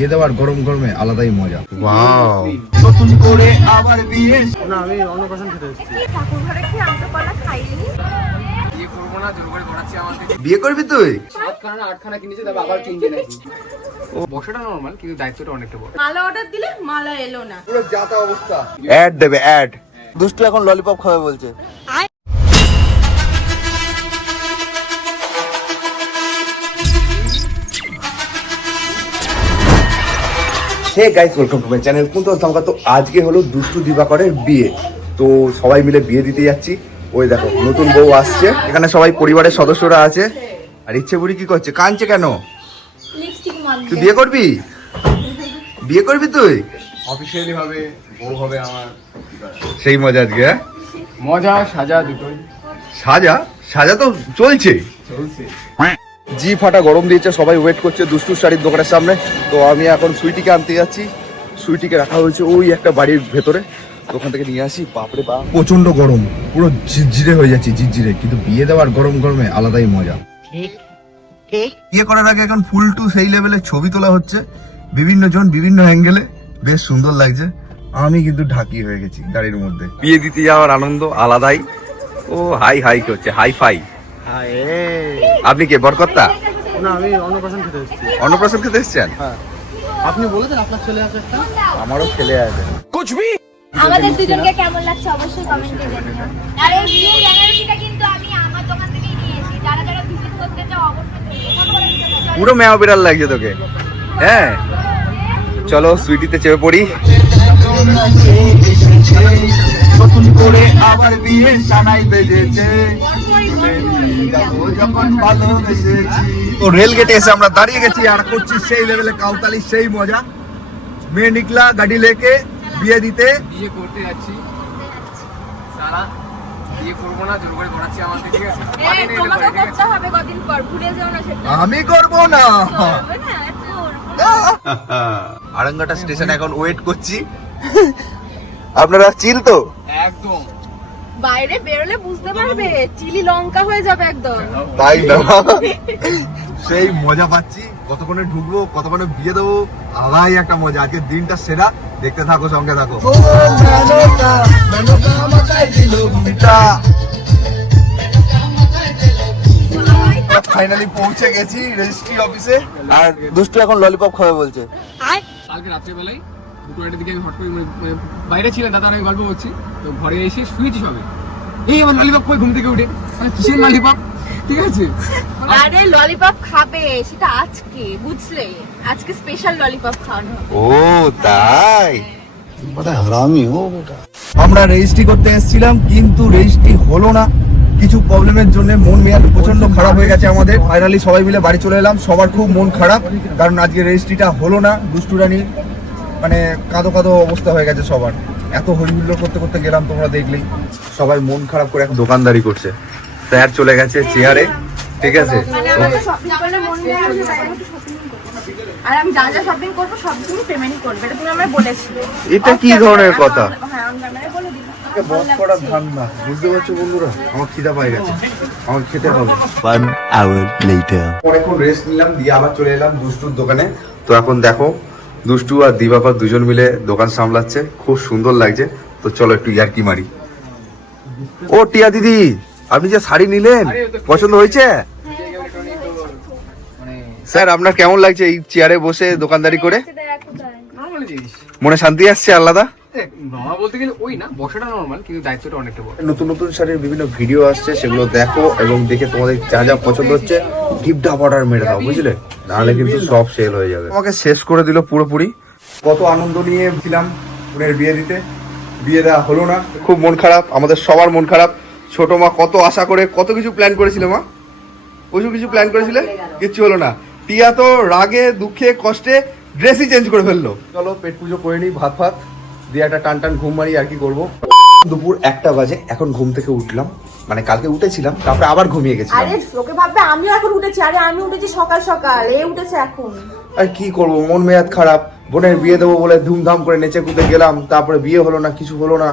বিয়ে দেওয়ার গরম গরমে আলাদাই মজা। ওয়াও নতুন করে আবার বিয়ে। না আমি অন্নপ্রাশন খেতে এসেছি। ঠাকুর ঘরে কি আমি কলা খাইনি? বিয়ে করব না জোর করে করাচ্ছি আমার বিয়ে করবি তুই? সাতখানা আটখানা কিনেছে তবে আবার নাকি বসাটা নর্মাল কিন্তু দায়িত্বটা অনেকটা বড়। মালা অর্ডার দিলে মালা এলো না। পুরো যাতা অবস্থা। অ্যাড দেবে অ্যাড দুষ্টু এখন ললিপপ খাবে বলছে। Hey guys welcome to my channel কোন তো ধামকা তো আজকে হলো দুষ্টু দিবাকরের বিয়ে। তো সবাই মিলে বিয়ে দিতে যাচ্ছি। ওই দেখো নতুন বউ আসছে। এখানে সবাই পরিবারের সদস্যরা আছে। আর ইচ্ছে বুড়ি কি করছে? কাঁদছে কেন? তুই বিয়ে করবি? বিয়ে করবি তুই? অফিসিয়ালি ভাবে বউ হবে আমার। সেই মজা আজকে হ্যাঁ? মজা সাজা দুটোই। সাজা? সাজা তো চলছে। চলছে। জি ফাটা গরম দিয়েছে সবাই ওয়েট করছে দুষ্টুর শাড়ির দোকানের সামনে। তো আমি এখন সুইটিকে আনতে যাচ্ছি। সুইটিকে রাখা হয়েছে ওই একটা বাড়ির ভেতরে। তো ওখান থেকে নিয়ে আসি। বাপরে বাপ। প্রচণ্ড গরম। পুরো ঝিরঝিরে হয়ে যাচ্ছে ঝিরঝিরে। কিন্তু বিয়ে দেওয়ার গরম গরমে আলাদাই মজা। বিয়ে করার আগে এখন ফুল টু সেই লেভেলের ছবি তোলা হচ্ছে। বিভিন্ন জন বিভিন্ন অ্যাঙ্গেলে বেশ সুন্দর লাগছে। আমি কিন্তু ঢাকি হয়ে গেছি গাড়ির মধ্যে। বিয়ে দিতে যাওয়ার আনন্দ আলাদাই। ও হাই হাই করছে। হাই ফাই আপনি কে বরকর্তা না আমি অন্নপ্রাশন খেতে এসেছি। অন্নপ্রাশন খেতে এসছেন? আপনি বলেছেন আপনার ছেলে আছে একটা? আমারও ছেলে আছে। আমাদের দুজনকে কেমন লাগছে অবশ্যই কমেন্টে জানিও। আর এই কিন্তু আমি আমার দোকান থেকেই যারা যারা ভিজিট করতে চাও অবশ্যই পুরো মেয়া বিড়াল লাগছে তোকে। হ্যাঁ। চলো সুইটিতে চেপে পড়ি। নতুন করে আবার বিয়ে সানাই বেজেছে। যখন ভালোবেসেছি। তো রেল গেটে এসে আমরা দাঁড়িয়ে গেছি আর করছি সেই লেভেলে কাউতালি সেই মজা। মেয়ে নিকলা গাড়ি লেকে বিয়ে দিতে। বিয়ে করতে যাচ্ছি। সারা আমি করব না। আরাঙ্গাটা স্টেশনে এখন ওয়েট করছি। আপনারা চিল তো? একদম। বাইরে বেরোলে বুঝতে পারবে চিলি লঙ্কা হয়ে যাবে একদম। তাই না? সেই মজা পাচ্ছি কতক্ষণে ঢুকবো কতক্ষণে বিয়ে দেবো আলাদাই একটা মজা। আজকে দিনটা সেরা দেখতে থাকো সঙ্গে থাকো। ফাইনালি পৌঁছে গেছি রেজিস্ট্রি অফিসে আর দুষ্টু এখন ললিপপ খাবে বলছে। কালকে রাত্রেবেলায় দুটো আড়াইটার দিকে আমি হট করে মানে মানে বাইরে ছিলেন দাদা আমি গল্প করছি। তো ঘরে এসে শুয়েছি সবে। এই আমার ললিপপ কই ঘুম থেকে উঠে? মানে কিসের ললিপপ ঠিক আছে? আরে ললিপপ খাবে সেটা আজকে বুঝলে? আজকে স্পেশাল ললিপপ খাওয়ানো হবে। ও তাই? আমরা রেজিস্ট্রি করতে এসেছিলাম কিন্তু রেজিস্ট্রি হলো না। কিছু প্রবলেমের জন্য মন মেয়াদ প্রচণ্ড খারাপ হয়ে গেছে আমাদের। ফাইনালি সবাই মিলে বাড়ি চলে এলাম সবার খুব মন খারাপ কারণ আজকে রেজিস্ট্রিটা হলো না দুষ্টুরানি মানে কাঁদো কাঁদো অবস্থা হয়ে গেছে সবার। এত হইহুল্লোড় করতে করতে গেলাম তোমরা দেখলেই। সবাই মন খারাপ করে এখন দোকানদারি করছে। স্যার চলে গেছে চেয়ারে ঠিক আছে? মানে আমাকে শপিং করলে মেয়ে আসবে তখন একটু shopping করব। আর আমি যা যা শপিং করব সব তুমি পেমেন্ট করবে। এটা তুমি আমায় বলেছিলে। এটা কি ধরনের কথা? হ্যাঁ বলে বস ধান্দা বুঝতে পারছ বন্ধুরা? আমার খিদা পাই গেছে। আমার খেতে হবে। ওয়ান আওয়ার লেটার অনেকক্ষণ রেস্ট নিলাম দিয়ে আবার চলে এলাম দুষ্টুর দোকানে। তো এখন দেখো দুষ্টু আর দিবাপা দুজন মিলে দোকান সামলাচ্ছে। খুব সুন্দর লাগছে। তো চলো একটু ইয়ার্কি মারি। ও টিয়া দিদি আপনি যে শাড়ি নিলেন পছন্দ হয়েছে? স্যার আপনার কেমন লাগছে এই চেয়ারে বসে দোকানদারি করে? মনে শান্তি আসছে আলাদা? নর্মাল বলতে গেলে ওই না বসাটা নর্মাল কিন্তু দায়িত্বটা অনেকটা বড়। নতুন নতুন শাড়ির বিভিন্ন ভিডিও আসছে সেগুলো দেখো এবং দেখে তোমাদের যা যা পছন্দ হচ্ছে গিফট অর্ডার মেরে দাও বুঝলে? নাহলে কিন্তু সব সেল হয়ে যাবে। আমাকে শেষ করে দিল পুরোপুরি। কত আনন্দ নিয়ে ছিলাম বোনের বিয়ে দিতে। বিয়ে দেওয়া হলো না। খুব মন খারাপ আমাদের সবার মন খারাপ। ছোট মা কত আশা করে কত কিছু প্ল্যান করেছিল মা? প্রচুর কিছু প্ল্যান করেছিলে? কিচ্ছু হলো না। টিয়া তো রাগে দুঃখে কষ্টে ড্রেসই চেঞ্জ করে ফেলল। চলো পেট পুজো করে নিই ভাত ভাত দিয়ে একটা টান টান ঘুম মারি আর কি করব। দুপুর একটা বাজে এখন ঘুম থেকে উঠলাম। মানে কালকে উঠেছিলাম তারপরে আবার ঘুমিয়ে গেছিলাম। আরে লোকে ভাববে আমিও এখন উঠেছি। আরে আমি উঠেছি সকাল সকাল এ উঠেছে এখন। আর কি করব? মন মেয়াদ খারাপ বোনের বিয়ে দেবো বলে ধুমধাম করে নেচে কুদে গেলাম তারপরে বিয়ে হলো না কিছু হলো না।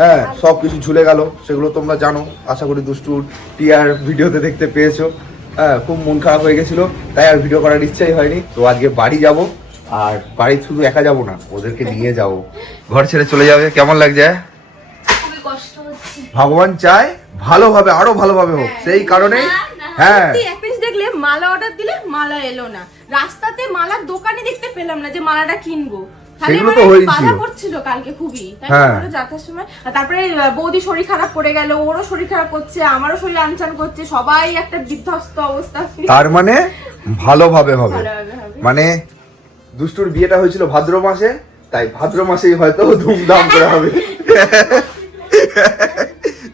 হ্যাঁ সব কিছু ঝুলে গেল সেগুলো তোমরা জানো। আশা করি দুষ্টুর টিয়ার ভিডিওতে দেখতে পেয়েছ। হ্যাঁ খুব মন খারাপ হয়ে গেছিল তাই আর ভিডিও করার ইচ্ছাই হয়নি। তো আজকে বাড়ি যাব আর বাড়ি শুধু একা যাব না ওদেরকে নিয়ে যাব। ঘর ছেড়ে চলে যাবে কেমন লাগছে? খুবই ভগবান চায় ভালোভাবে আরও ভালোভাবে হোক সেই কারণে হ্যাঁ। দেখলে মালা অর্ডার দিলে মালা এলো না। রাস্তাতে মালার দোকানে দেখতে পেলাম না যে মালাটা কিনবো। সেগুলো মানে তো হয়েছিল। বাধা কালকে খুবই। হ্যাঁ। তারপরে যাতার সময়। তারপরে বৌদি শরীর খারাপ পড়ে গেল ওরও শরীর খারাপ করছে আমারও শরীর আনচান করছে সবাই একটা বিধ্বস্ত অবস্থা। তার মানে ভালোভাবে হবে। মানে দুষ্টুর বিয়েটা হয়েছিল ভাদ্র মাসে তাই ভাদ্র মাসেই হয়তো ধুমধাম করে হবে।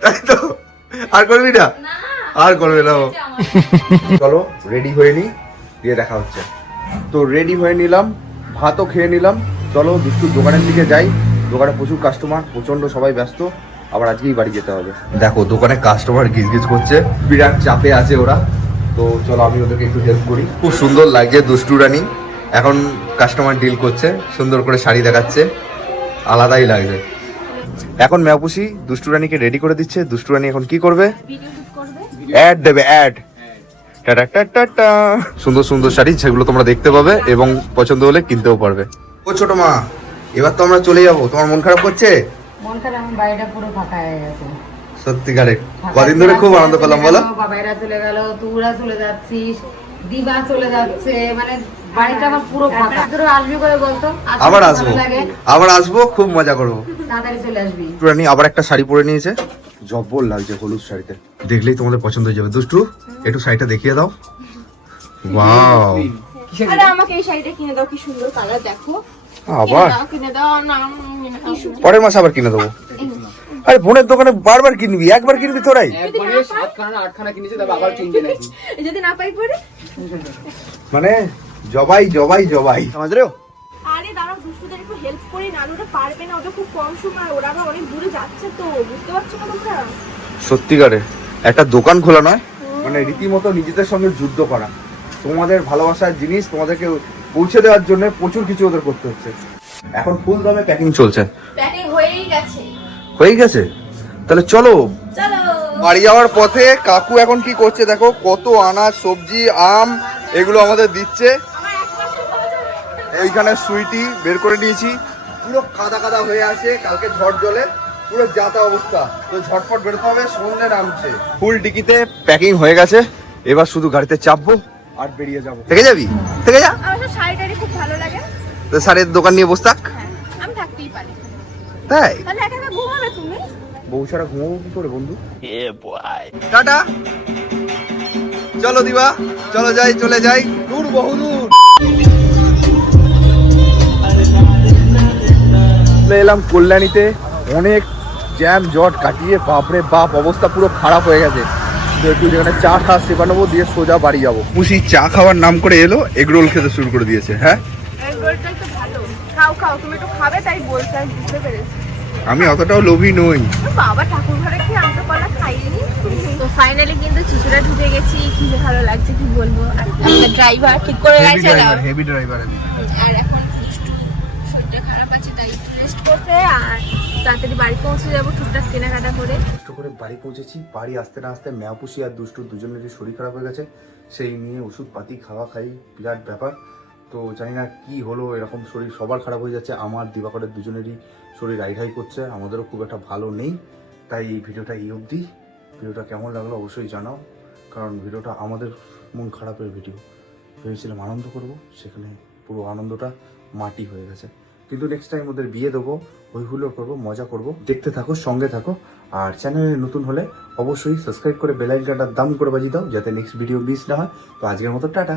তাই তো? আর করবি না? আর করবে না। চলো রেডি হয়ে নি দিয়ে দেখা হচ্ছে। তো রেডি হয়ে নিলাম ভাতও খেয়ে নিলাম। চলো দুষ্টুর দোকানের দিকে যাই। দোকানে প্রচুর কাস্টমার প্রচণ্ড সবাই ব্যস্ত। আবার আজকেই বাড়ি যেতে হবে। দেখো দোকানে কাস্টমার গিজ গিজ করছে। বিরাট চাপে আছে ওরা। তো চলো আমি ওদেরকে একটু হেল্প করি। খুব সুন্দর লাগছে দুষ্টু রানী। এখন কাস্টমার ডিল করছে সুন্দর করে শাড়ি দেখাচ্ছে আলাদাই লাগছে। এখন ম্যাপুসি দুষ্টু রানীকে রেডি করে দিচ্ছে দুষ্টু রানী এখন কি করবে? ভিডিও শুট করবে অ্যাড দেবে অ্যাড টাটা। সুন্দর সুন্দর শাড়ি সেগুলো তোমরা দেখতে পাবে এবং পছন্দ হলে কিনতেও পারবে। ও ছোট মা এবার তো আমরা চলে যাব। তোমার মন খারাপ করছে? মন খারাপ বাড়িটা পুরো ফাঁকা হয়ে গেছে। সত্যিকারে কদিন ধরে খুব আনন্দ পেলাম বলো। বাবাইরা চলে গেল তুরা চলে যাচ্ছিস। দিবা চলে যাচ্ছে মানে বাড়িটা আমার পুরো ফাঁকা। তোর আসবি করে বলতো? আবার আসব। আবার আসব খুব মজা করব। তাড়াতাড়ি চলে আসবি। রানী আবার একটা শাড়ি পরে নিয়েছে। জব্বর লাগছে হলুদ শাড়িতে। দেখলেই তোমাদের পছন্দ হয়ে যাবে। দুষ্টু একটু শাড়িটা দেখিয়ে দাও। ওয়াও। আরে আমাকে এই শাড়িটা কিনে দাও কি সুন্দর কালার দেখো। আবার? কিনে দাও না কিনে দাও। পরের মাসে আবার কিনে দেবো। আরে বোনের দোকানে বারবার কিনবি একবার কিনবি তোরাই। যদি না পাই পরে? মানে জবাই জবাই জবাই। আমাদেরও আরে দাঁড়াও দুষ্টুদের একটু হেল্প করি না পারবে না ওটা খুব কম সময় ওরা আবার অনেক দূরে যাচ্ছে তো বুঝতে পারছ না তোমরা? সত্যিকারে একটা দোকান খোলা নয়? মানে রীতিমতো নিজেদের সঙ্গে যুদ্ধ করা। তোমাদের ভালোবাসার জিনিস তোমাদেরকে পৌঁছে দেওয়ার জন্য প্রচুর কিছু ওদের করতে হচ্ছে। এখন ফুল দামে প্যাকিং চলছে। প্যাকিং হয়েই গেছে। হয়ে গেছে? তাহলে চলো। চলো। বাড়ি যাওয়ার পথে কাকু এখন কি করছে দেখো? কত আনাজ সবজি আম এগুলো আমাদের দিচ্ছে। এইখানে সুইটি বের করে নিয়েছি। পুরো কাদা কাদা হয়ে আছে কালকে ঝড় জলে। পুরো যাতা অবস্থা। তো ঝটপট বেরোতে হবে সন্ধ্যে নামছে। ফুল ডিকিতে প্যাকিং হয়ে গেছে। এবার শুধু গাড়িতে চাপবো আর বেরিয়ে যাব। থেকে যাবি? থেকে যা। আমার তো খুব ভালো লাগে। তো সারের দোকান নিয়ে বসে থাক হ্যাঁ আমি থাকতেই পারি তাই তাহলে একা একা ঘুমাবে তুমি? বউ ছাড়া ঘুমাবো কি করে বন্ধু? টাটা। চলো দিবা চলো যাই চলে যাই। দূর বহুদূর এলাম কল্যাণীতে। অনেক জ্যাম জট কাটিয়ে বাপরে বাপ অবস্থা পুরো খারাপ হয়ে গেছে। তো একটু যেখানে চা খা সেবানোবো দিয়ে সোজা বাড়ি যাব। পুষি চা খাওয়ার নাম করে এলো এগরোল খেতে শুরু করে দিয়েছে হ্যাঁ? ভালো। খাও খাও তুমি একটু খাবে তাই বলছো বুঝতে পেরেছি। আমি অতটাও লোভী নই। বাবা ঠাকুর ঘরে কি আমি তো কলা খাইনি? তো ফাইনালি কিন্তু চিচুড়া ঢুকে গেছি। কি যে ভালো লাগছে কি বলব? আর ড্রাইভার ঠিক করে গেছে হেভি ড্রাইভার আর এখন একটু শরীরটা খারাপ আছে তাই একটু রেস্ট করতে আর তাড়াতাড়ি বাড়ি পৌঁছে যাব টুকটাক কেনাকাটা করে। কষ্ট করে বাড়ি পৌঁছেছি বাড়ি আসতে না আসতে ম্যাপুসি আর দুষ্টু দুজনেরই শরীর খারাপ হয়ে গেছে। সেই নিয়ে ওষুধ পাতি খাওয়া খাই বিরাট ব্যাপার। তো জানি না কি হলো এরকম শরীর সবার খারাপ হয়ে যাচ্ছে আমার দিবাকরের দুজনেরই শরীর রাইঢাই করছে, আমাদেরও খুব একটা ভালো নেই। তাই এই ভিডিওটা এই অবধি। ভিডিওটা কেমন লাগল অবশ্যই জানাও, কারণ ভিডিওটা আমাদের মন খারাপের ভিডিও। ভেবেছিলাম আনন্দ করব, সেখানে পুরো আনন্দটা মাটি হয়ে গেছে। কিন্তু নেক্সট টাইম ওদের বিয়ে দেবো হই হুল্লোড় করব, মজা করব। দেখতে থাকো, সঙ্গে থাকো। আর চ্যানেলে নতুন হলে অবশ্যই সাবস্ক্রাইব করে বেল আইকনটা দাম করে বাজিয়ে দাও, যাতে নেক্সট ভিডিও মিস না হয়। তো আজকের মতো টাটা।